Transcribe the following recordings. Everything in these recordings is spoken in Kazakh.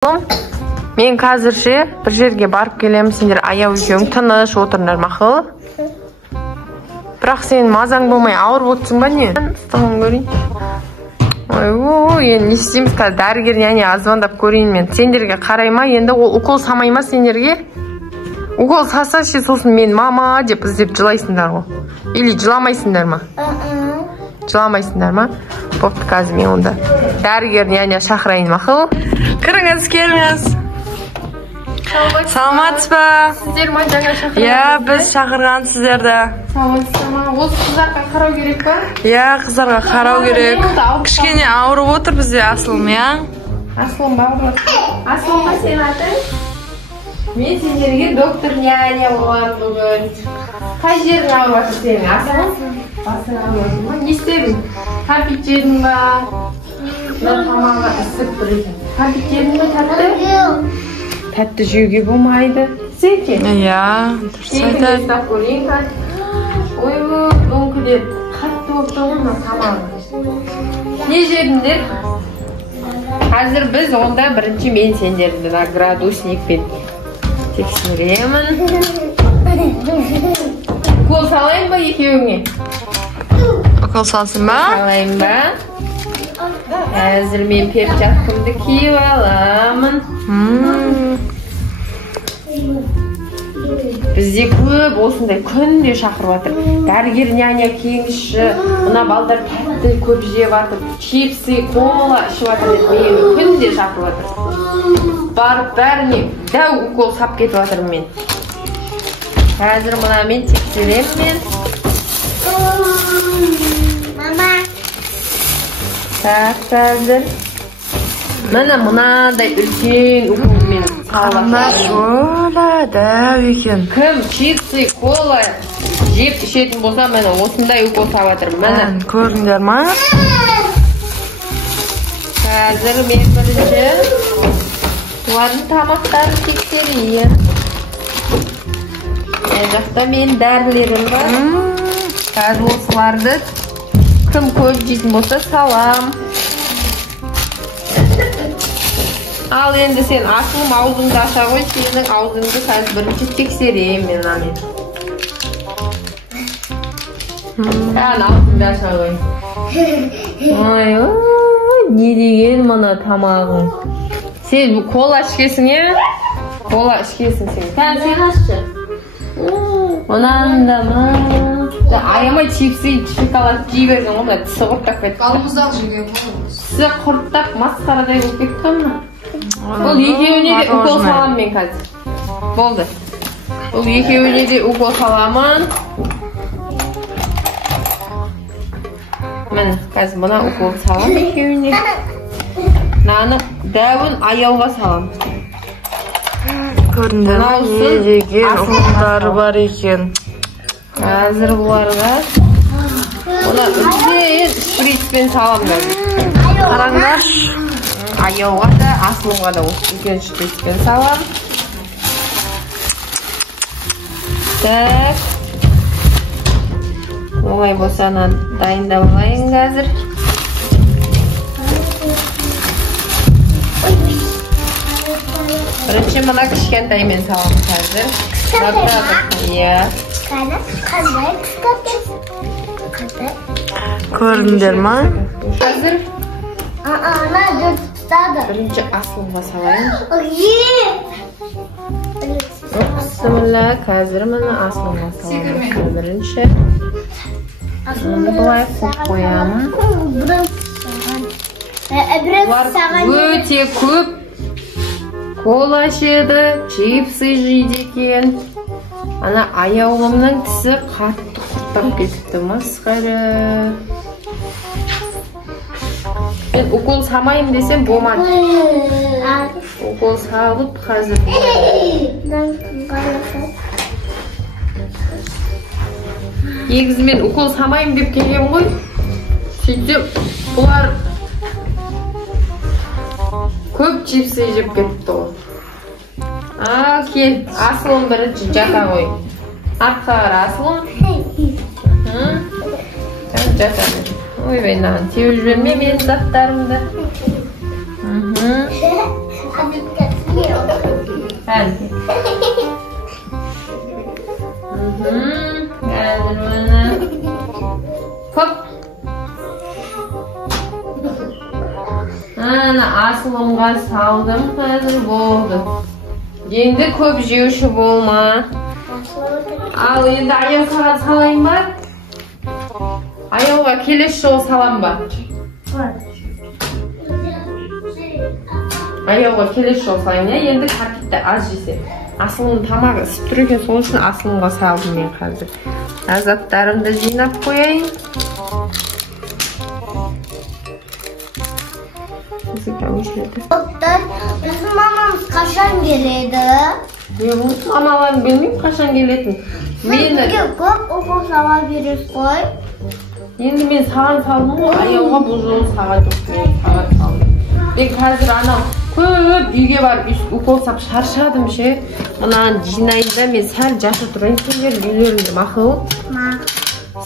Мен қазірше бір жерге барып келемін, сендер аяу екеуің тыныш отырыңдар мақұл. Бірақ сен мазаң болмай ауырып отырсың ба не? Ұстаған көрейін. Ой, не істейміз қазір дәрігер няня звондап көрейін мен. Сендерге қарай ма, енді ол укол самай ма сендерге? Укол саса ше сосын мен мама деп іздеп жылайсыңдар ғой. Или жыламайсыңдар ма? Жыламайсыңдар ма? Бопты қазір мен онда дәрігер няня шақырайын мақұл. Кіріңіз, келіңіз. Саламатсыз ба? Сіздер ма жаңа шақырған? Иә, біз шақырған сіздерді. Саламатсыз ма? Осы қыздарға қарау керек па? Иә, қыздарға қарау керек. Кішкене ауырып отыр бізде Асылым, иә? Асылым бауырлар. Асылым ба сен атың? Мен сендерге доктор няня болам бүгін. Қай жерің ауырып жатыр сенің? Асылым? Басың ауырып жатыр ма? Не істедің? Кәмпит жедің ба? Тамағы ісіп бір екен. Кәмпит жедің ба тәтті? Тәтті жеуге болмайды. Секе? Иә, дұрыс айтады. Ой, өңкілер қатты болып тұрмын тамағы. Не жедіңдер? Қазір біз онда бірінші мен сендерді градусникпен тексеремін. Укол салайын ба екеуіңе? Укол салсын ба? Салайын ба? Қазір мен перчаткамды киіп аламын. Бізде көп осындай күнде шақырып жатыр. Дәрігер няня келіңізші, мына балдар тәтті көп жеп жатыр, чипсы, кола ішіп жатыр деп мені күнде шақырып жатыр. Барып бәріне дәу укол сап кетіп жатырмын мен. Қазір мына мен тексеремін мен. Мама. Так, қазір. Міне мынадай үлкен уколмен салып дәу екен. Кім чипсы, кола жеп ішетін болса, міне осындай укол салып жатырмын. Міне көрдіңдер ма? Қазір мен бірінші олардың тамақтарын тексерейін. Жақта мен дәрілерім бар. Қазір осыларды кім көп жейтін болса салам. Ал енді сен Асылым аузыңды аша қой, сенің аузыңды қазір бірінші тексерейін мен амен. Аузыңды аша қой. Ой, не деген мұны тамағың. Сен кола ішкесің, е? Кола ішкесің сен. Сен ашшы. Мұнанда ма? Аямай чипсы, шоколад жей берген ғой, тісі құрттап кетті. Балмұздақ жеген ғой. Тісі құрттап масқарадай болып кетті мұны. Бұл екеуіне де укол саламын мен қазір. Болды. Бұл екеуіне де укол саламын. Міне, қазір мұна укол салам екеуіне. Наны дәуін аяуға салам. Көріндер не деген уколдары бар екен. Қазір бұларға бұна үлкен шприцпен салам қазір. Қараңдар. Аяуға да, Асылымға да үлкен шприцпен салам. Так. Олай болса дайындап алайын қазір. Бірінші мұна кішкентаймен салам қазір. Көрдіңдер ма? Қазір Ана дөп тұтады. бірінші Асылымға салайын. Бісміллә, қазір мұны Асылымға салайын. Бірінші мұны бұлай қойып қоямын. Бұлар өте көп кола жеді, чипсы жейді екен. Ана аяулымның тісі қатты құрттап кетіпті, масқара. Мен укол самайым десем болмады. Укол салып қазір. Егіз мен укол самайым деп келген ғой. Сөйтіп, бұлар көп чипсы жеп кетіпті ғой. Кел, Асылым бірінші жата ғой. Артқар Асылым. Жата бер. Ойбай, наған теуіп жіберме менің заттарымды. Hadi. Geldir bana. Hop. Ana asılımga saldım hazır oldu. Endi köp jeyişi bolma. Al endi ayağına salayım mı? Ayağına kelesi jol salam mı? Ayağına kelesi jol salayım ya. Endi pakette az jese. Asılımın tamağı ısıp duruyor ekan, sonuç için asılımga saldım men hazır. Azatlarımды жинап koyayım. Doktor, bizim mamamız kaçan geledi? Bizim analarım bilmeyim kaçan geletini. Bizге көп okul sava бересіз ғой. Endi men sağan saldım ғой, ayağıma bu жолы сағат жоқ, мен сағат салдым. Мен қазір анау көп үйге барып укол сап шаршадым ше. Мынаны жинайын да мен сәл жата тұрайын, сендер үйлеріңде мақұл?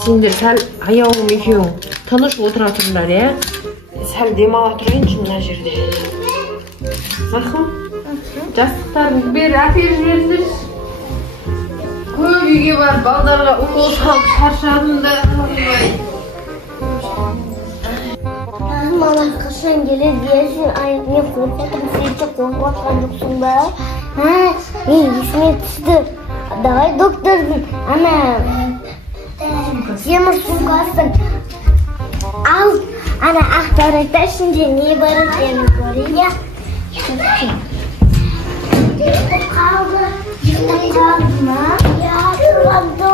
Сендер сәл аяғым екеуің тыныш отыра тұрыңдар, иә? Сәл демала тұрайыншы мына жерде. Мақұл? Жастықтарыңды бер, әперіп жіберіңдерші. Көп үйге барып балдарға укол салып шаршадым да. Мамам қашан келеді десің, мен қорқытым, сен де қорқытқан жоқсың ба? Мен есіме түсті. Давай доктордың ана темір сумкасын ал, ана ақпаратта ішінде не бар екенін көрейін, иә? Ұйықтап қалды ма? Иә, тұрғанды.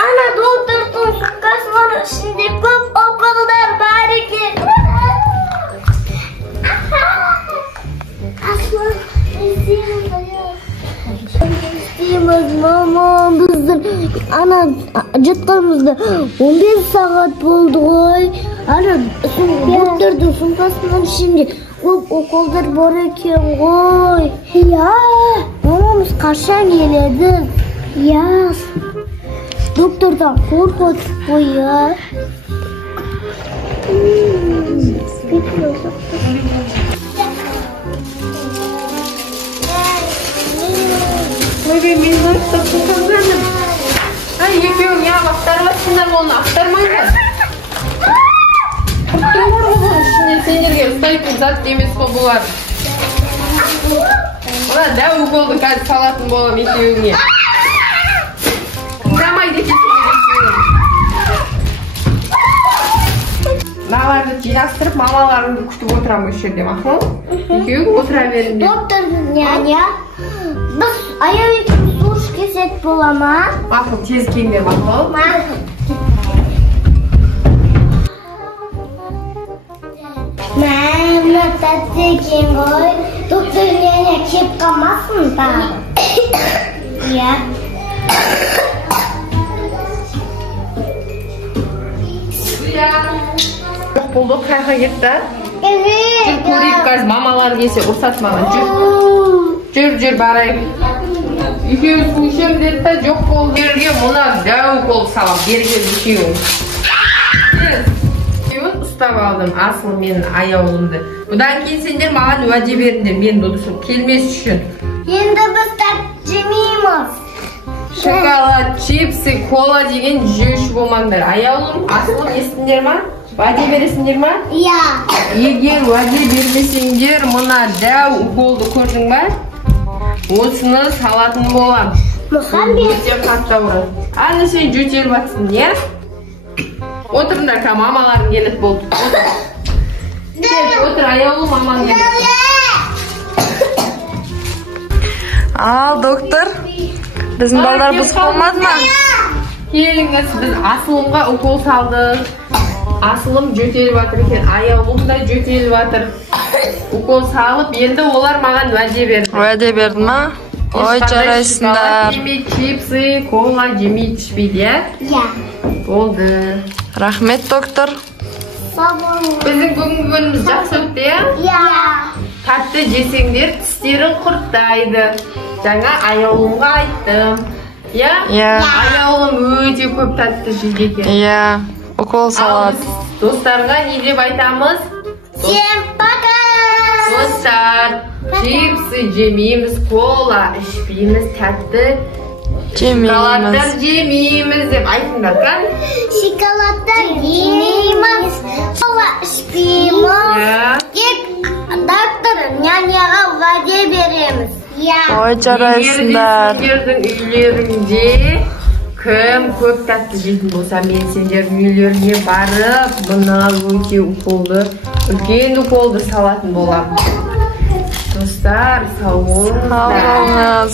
Ana doktorun suмкасының ішінде көп уколдар бар екен. Aslan, istейміз, мама, біздің ана жатқанымызда 15 сағат болды ғой. Ана доктордың сумкасының ішінде көп уколдар бар екен ғой. Иә, мамамыз қашан келеді? Иә, доктордан қорқытып қоя. Ойбай, мен заттап қоқанғаным. Екеуің я ақтармасыңдар, оны ақтармайсың. Құрттың бар ғой ішіне сендерге ұстайтын зат емес қой бұлар. Ona дәу уколды қазір салатын болам екеуіңе. Қырамайды екенсің екеуің. Мыналарды жинастырып, мамаларыңды күтіп отырамын осы жерде, мақұл? Екеуің отыра беріңдер. Доктордың няня, біз аяу екеуміз су ішкесек бола ма? Мақұл, тез келіңдер, мақұл? Мақұл. Мына тәтті екен ғой. Доктор няня кеп қалмасын ба? Иә. Жоқ болды, қайқа кетті? Жүр көрейік қазір, мамалар келсе ұрсат маған, жүр барайық. Екеуі су ішем деді да, жоқ болды. Берге мұна дәу укол салам, берген екеуің. Ұстап алдым асыл менің аяулымды. Бұдан кейін сендер маған уәде беріңдер, мен дұрысы келмес үшін. Енді біз тәт жемейміз. Шоколад, чипсы, кола деген жеуші болмаңдар. Аяулым, асылым естіңдер ма? Уәде бересіңдер ма? Иә. Егер уәде бермесеңдер, мұна дәу уколды көрдің ба? Осыны салатын болам. Мұхаммед. Өте қатты ауырады. Әлі сен жөтеліп атсың, не? Отырыңдар, мамаларың келет болды. Отыр, аяулым, мамаң келет. Ал, доктор, біздің балдар бұзық болмады ма? Келіңіз, біз асылымға укол салдық. Асылым жөтеліп атыр екен, аяулым да жөтеліп атыр. Укол салып, енді олар маған уәде берді. Уәде берді ма? Ой, жарайсыңдар. Жемейді, чипсы, кола жемейді, ішпейді, иә? Иә. Болды. Рахмет, доктор. Біздің бүгінгі күніміз жақсы өтті, иә? Иә. Тәтті жесеңдер, тістерің құрттайды. Жаңа аяулымға айттым. Иә? Аяулым өте көп тәтті жейді екен. Иә, укол салады. Достарға не деп айтамыз? Всем пока! Достар, чипсы жемейміз, кола ішпейміз, тәтті шоколадтар жемейміз деп айтыңдар, қан? Шоколадтар жемейміз, кола ішпейміз. Тек доктор няняға уәде береміз. Ой, жарайсыңдар. Сендердің үйлеріңде кім көп тәтті жейтін болса, мен сендердің үйлеріне барып, мына өте уколды, үлкен уколды салатын боламын. Достар, сау болыңыздар.